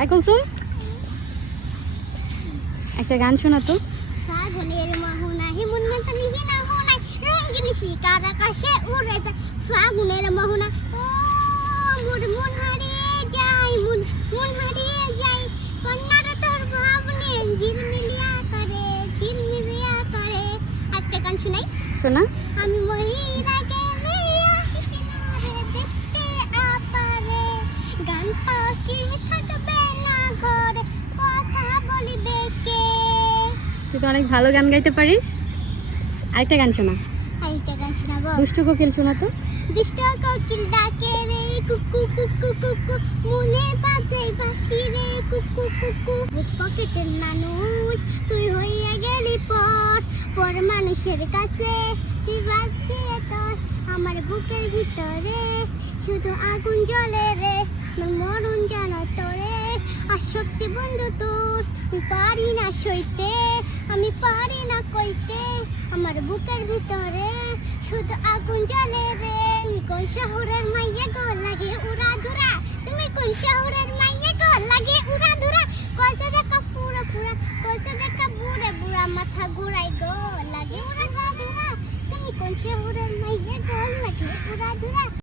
I Kulsum একটা গান শোনা তো। ফাগুনের হোনাই শিকার আকাশে উড়ে যায়। ফাগুনের মোহনা ও মোর মন হারিয়ে যায় মন মন হারিয়ে যায়। কন্যার তোর ভাবনে ঝিলমিলিয়া করে ঝিলমিলিয়া করে একটা গান শুনাই। শোনা। আমি মহিলা তুই তো অনেক ভালো গান গাইতে পারিস। আরেকটা গান শোনা। আরেকটা গান শোনাবো? দুষ্টু কোকিল শোনা তো। দুষ্ট কোকিল ডাকে রে কুকু কুকু কুকু মনে বাজে বাসি রে কুকু কুকু বুক পকেটের মানুষ তুই হইয়া গেলি পর পর মানুষের কাছে তুই বাজছে তোর আমার বুকের ভিতরে শুধু আগুন জ্বলে রে মরণ জানো তোরে আর সত্যি বন্ধু তোর পারি না সইতে, আমি পারি না কইতে, আমার বুকের ভিতরে শুধু আগুন জ্বলে রে। তুমি কোন শহরের মাইয়া গো? লাগে উড়া ধুরা। তুমি কোন শহরের মাইয়া গো? লাগে উড়া ধুরা। কইছে দেখা পুরা পুরা, কইছে দেখা বুড়ে বুড়া মাথা ঘুরাই গো। লাগে উড়া ধুরা। তুমি কোন শহরের মাইয়া গো? লাগে উড়া ধুরা।